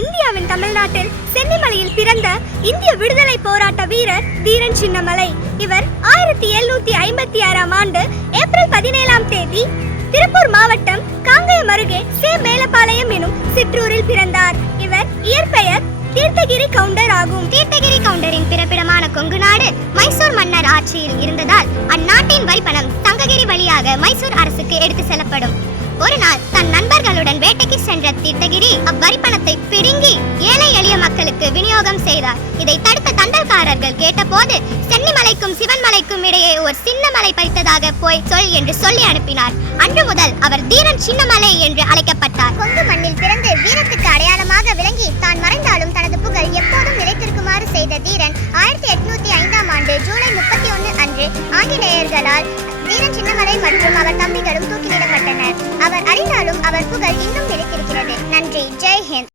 இந்தியாவின் தமிழ்நாட்டில் சென்னிமலையில் பிறந்த இந்திய விடுதலை போராட்ட வீரர் தீரன் சின்னமலை. இவர் 1756ஆம் ஆண்டு ஏப்ரல் 17ஆம் தேதி திருப்பூர் மாவட்டம் காங்கயம் அருகே சே மேலப்பாளையம் எனும் சிற்றூரில் பிறந்தார். இவர் இயற்பெயர் தீர்த்தகிரி கவுண்டர் ஆகும். தீர்த்தகிரி கவுண்டரின் பிறப்பிடமான கொங்கு நாடு மைசூர் மன்னர் ஆட்சியில் இருந்ததால் அந்நாட்டின் வரிப்பணம் சங்ககிரி வழியாக மைசூர் அரசுக்கு எடுத்து செல்லப்படும். ஒரு நாள் தன் நண்பர்களுடன் வேட்டைக்கு சென்ற தீர்த்தகிரி அவ்வரிப்பணத்தை பிடுங்கி ஏழை எளிய மக்களுக்கு விநியோகம் செய்தார். இதை தடுத்த தண்டல்காரர்கள் கேட்டபோது சென்னிமலைக்கும் சிவன்மலைக்கும் இடையே ஒரு சின்ன மலை பறித்ததாக போய் சொல் என்று சொல்லி அனுப்பினார். அன்று முதல் அவர் தீரன் சின்னமலை என்று அழைக்கப்பட்டார். கொங்கு மண்ணில் பிறந்து வீரத்துக்கு அடையாளமாக விளங்கி தான் மறைந்தாலும் தனது புகழ் எப்போதும் நிலைத்திருக்குமாறு செய்த தீரன் 1805ஆம் ஆண்டு ஜூலை 31 அன்று ஆங்கிலேயர்களால் தீரன் சின்னமலை மற்றும் அவர் தம்பிகளும் தூக்கிலிடப்பட்டனர். அவர் அறிந்தாலும் அவர் புகழ் இன்னும் நிலைத்திருக்கிறது. நன்றி. ஜெய் ஹிந்த்.